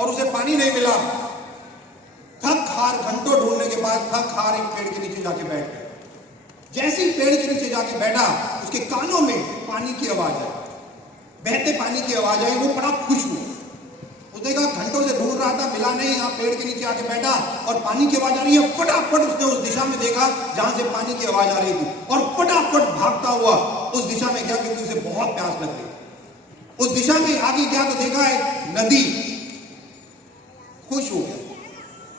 और उसे पानी नहीं मिला। थक हार घंटों ढूंढने के बाद थक हार एक पेड़ के नीचे जाके बैठ गया। जैसे ही पेड़ के नीचे जाके बैठा, उसके कानों में पानी की आवाज आई, बहते पानी की आवाज आई। वो बड़ा खुश हुआ। उसने कहा घंटों से ढूंढ रहा था, मिला नहीं, यहाँ पेड़ के नीचे आके बैठा और पानी की आवाज आ रही है। फटाफट उसने उस दिशा में देखा जहां से पानी की आवाज आ रही थी और फटाफट भागता हुआ उस दिशा में गया, क्योंकि उसे बहुत प्यास लग रही। उस दिशा में आगे गया तो देखा है नदी। खुश हो गया,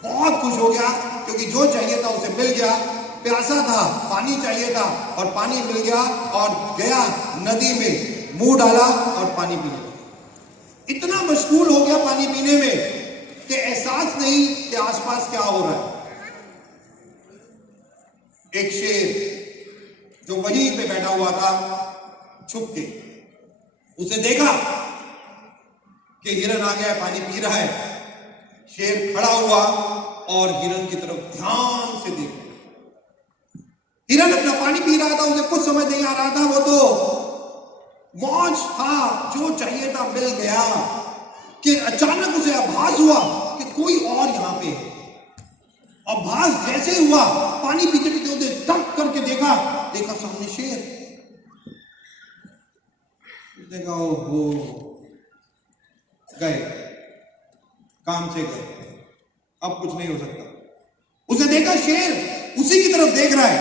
बहुत खुश हो गया, क्योंकि जो चाहिए था उसे मिल गया। प्यासा था, पानी चाहिए था और पानी मिल गया, और गया नदी में, मुंह डाला और पानी पी लिया। इतना मशगूल हो गया पानी पीने में कि एहसास नहीं कि आसपास क्या हो रहा है। एक शेर जो वहीं पे बैठा हुआ था, छुप के उसे देखा कि हिरन आ गया, पानी पी रहा है। शेर खड़ा हुआ और हिरन की तरफ ध्यान से देखा। हिरन अपना पानी पी रहा था, उसे कुछ समझ नहीं आ रहा था। वो तो मौज था, जो चाहिए था मिल गया, कि अचानक उसे आभास हुआ कि कोई और यहां पे है। आभास जैसे हुआ, पानी पीते पीते उसे टक करके देखा सामने शेर। देखा, ओहो, गए, काम से गए, अब कुछ नहीं हो सकता। उसे देखा शेर उसी की तरफ देख रहा है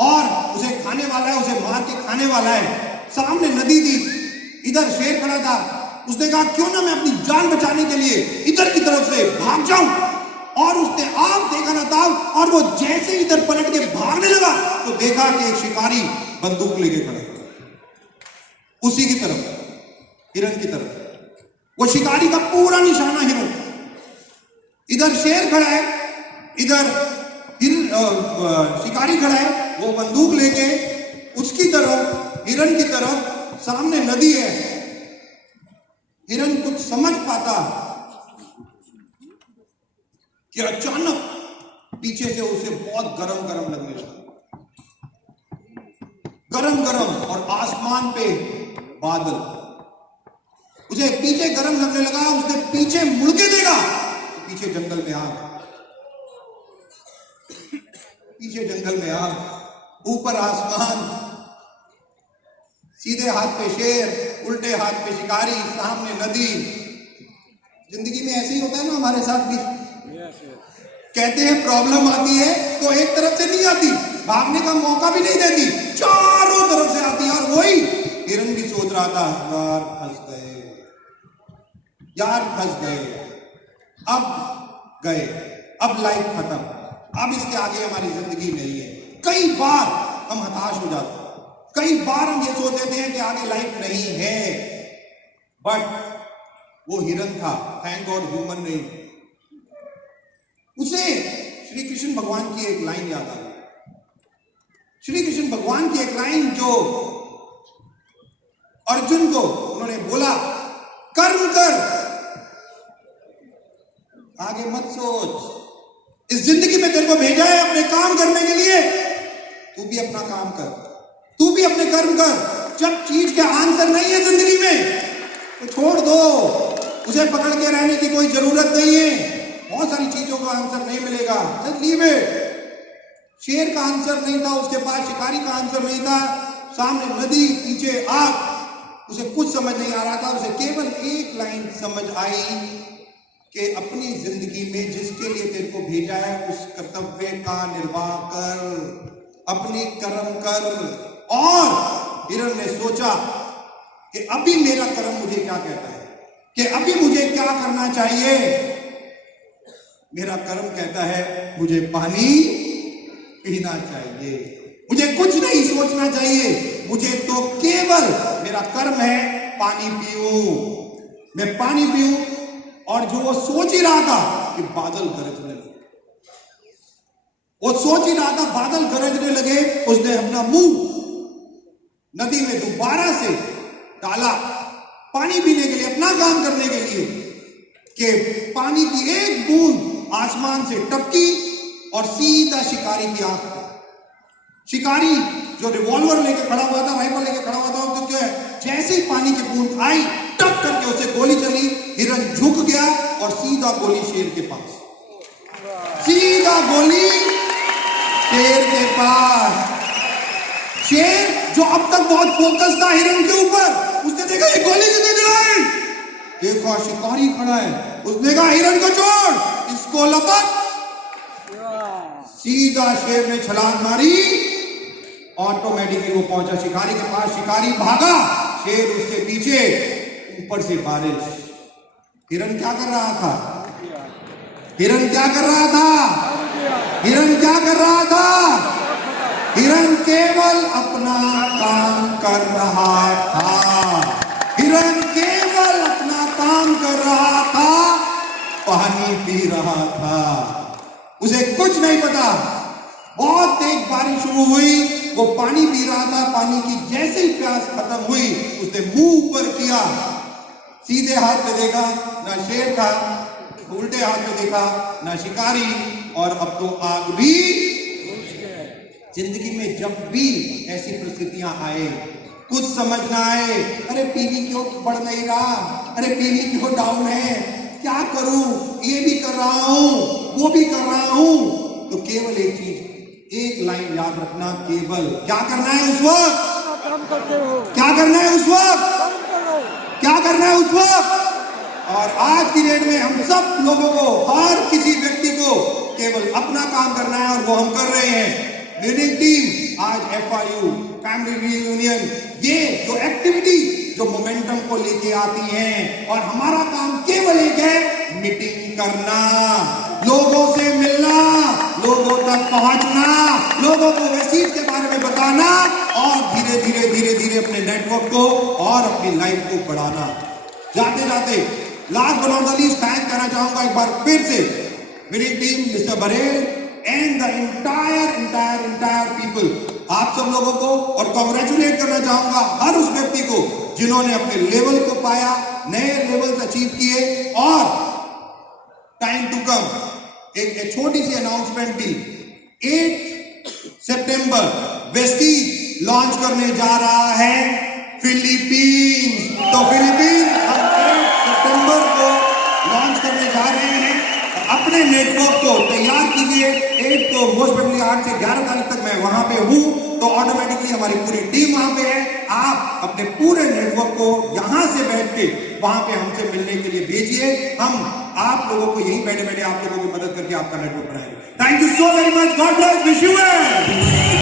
और उसे खाने वाला है, उसे मार के खाने वाला है। सामने नदी थी, इधर शेर खड़ा था। उसने कहा क्यों ना मैं अपनी जान बचाने के लिए इधर की तरफ से भाग जाऊं। और उसने आप देखा ना था, और वो जैसे इधर पलट के भागने लगा तो देखा कि एक शिकारी बंदूक लेके खड़ा उसी की तरफ, हिरन की तरफ। वो शिकारी का पूरा निशाना हिरन। इधर शेर खड़ा है, इधर शिकारी खड़ा है, वो बंदूक लेके उसकी तरफ, हिरन की तरफ। सामने नदी है। हिरन कुछ समझ पाता कि अचानक पीछे से उसे बहुत गरम गरम लगने लगा, गरम गरम, और आसमान पे बादल। उसे पीछे गरम लगने लगा। उसने पीछे मुड़ के देखा तो पीछे जंगल में आग, पीछे जंगल में आग, ऊपर आसमान, सीधे हाथ पे शेर, उल्टे हाथ पे शिकारी, सामने नदी। जिंदगी में ऐसे ही होता है ना हमारे साथ भी। कहते हैं प्रॉब्लम आती है तो एक तरफ से नहीं आती, भागने का मौका भी नहीं देती, चारों तरफ से आती है। और वही हिरन भी सोच रहा था, यार फंस गए, यार फंस गए, अब गए, अब लाइफ खत्म, अब इसके आगे हमारी जिंदगी नहीं है। कई बार हम हताश हो जाते हैं, कई बार हम ये सोच लेते हैं कि आगे लाइफ नहीं है। बट वो हिरन था, थैंक गॉड ह्यूमन नहीं। उसे श्री कृष्ण भगवान की एक लाइन याद आ गई। श्री कृष्ण भगवान की एक लाइन जो अर्जुन को उन्होंने बोला, कर्म कर, आगे मत सोच। इस जिंदगी में तेरे को भेजा है अपने काम करने के लिए, तू भी अपना काम कर, तू भी अपने कर्म कर। जब चीज के आंसर नहीं है जिंदगी में तो छोड़ दो, उसे पकड़ के रहने की कोई जरूरत नहीं है। बहुत सारी चीजों का आंसर नहीं मिलेगा, जस्ट लीव इट। शेर का आंसर नहीं था उसके पास, शिकारी का आंसर नहीं था, सामने नदी, पीछे आग। उसे कुछ समझ नहीं आ रहा था। उसे केवल एक लाइन समझ आई कि अपनी जिंदगी में जिसके लिए तेरे को भेजा है उस कर्तव्य का निर्वाह कर, अपनी कर्म कर। और हिरन ने सोचा कि अभी मेरा कर्म मुझे क्या कहता है, कि अभी मुझे क्या करना चाहिए। मेरा कर्म कहता है मुझे पानी पीना चाहिए, मुझे कुछ नहीं सोचना चाहिए, मुझे तो केवल मेरा कर्म है पानी पीऊं, मैं पानी पीऊं। और जो वो सोच ही रहा था कि बादल गरजने लगे, वो सोच ही रहा था बादल गरजने लगे, उसने अपना मुंह नदी में दोबारा से डाला पानी पीने के लिए, अपना काम करने के लिए, कि पानी की एक बूंद आसमान से टपकी और सीधा शिकारी की आंख पर। शिकारी जो रिवॉल्वर लेके खड़ा हुआ था, राइफल लेके खड़ा हुआ था, तो क्या है, जैसे ही पानी की बूंद आई टक करके उसे गोली चली, हिरन झुक गया सीधा गोली शेर के पास, सीधा गोली शेर के पास। शेर जो अब तक बहुत फोकस था हिरण के ऊपर, उसने देखा ये गोली कितने चलाई, देखो शिकारी खड़ा है, उसने कहा हिरण को छोड़, इसको लपक। सीधा शेर ने छलांग मारी, ऑटोमेटिकली वो पहुंचा शिकारी के पास, शिकारी भागा, शेर उसके पीछे, ऊपर से बारिश। हिरण क्या कर रहा था? हिरण क्या कर रहा था? हिरण क्या कर रहा था? हिरण केवल अपना काम कर रहा था। हिरण केवल अपना काम कर रहा था, पानी पी रहा था, उसे कुछ नहीं पता। बहुत तेज बारिश शुरू हुई, वो पानी पी रहा था, पानी की जैसे ही प्यास खत्म हुई, उसने मुंह ऊपर किया, सीधे हाथ में देखा ना शेर था, उल्टे हाथ में देखा ना शिकारी, और अब तो आग भी। जिंदगी में जब भी ऐसी परिस्थितियां आए, कुछ समझ ना आए, अरे पीवी क्यों बढ़ नहीं रहा, अरे पीवी क्यों डाउन है, क्या करूं, ये भी कर रहा हूं, वो भी कर रहा हूं, तो केवल एक चीज, एक लाइन याद रखना, केवल क्या करना है उस वक्त? क्या करना है उस वक्त? क्या करना है उस वक्त? और आज की डेट में हम सब लोगों को, हर किसी व्यक्ति को केवल अपना काम करना है, और वो हम कर रहे हैं। लीडिंग टीम आज FIU फैमिली रियूनियन, ये जो एक्टिविटी जो मोमेंटम को लेके आती हैं, और हमारा काम केवल एक है, मीटिंग करना, लोगों से मिलना, लोगों तक पहुंचना, लोगों को वेस्टीज के बारे में बताना, और धीरे धीरे धीरे धीरे अपने नेटवर्क को और अपनी लाइफ को बढ़ाना। जाते जाते last but not the least thank करना चाहूंगा एक बार फिर से मेरी team, mister Barail and the entire people, आप सब लोगों को, और कॉन्ग्रेचुलेट करना चाहूंगा हर उस व्यक्ति को जिन्होंने अपने लेवल को पाया, नए लेवल्स अचीव किए। और टाइम टू कम एक छोटी सी अनाउंसमेंट भी, 8 सितंबर वेस्टीज लॉन्च करने जा रहा है फिलीपींस। तो फिलीपींस हम 8 सितंबर को लॉन्च करने जा रहे हैं। अपने नेटवर्क को तैयार कीजिए। 8 तो मोस्ट प्रोबेबली 8 से 11 तारीख तक मैं वहां पे हूं, तो ऑटोमेटिकली हमारी पूरी टीम वहां पे है। आप अपने पूरे नेटवर्क को यहां से बैठ के वहां पे हमसे मिलने के लिए भेजिए। हम आप लोगों को यहीं बैठे बैठे आप लोगों की मदद करके आपका नेटवर्क बनाएंगे। Thank you so very much, God bless, wish you well.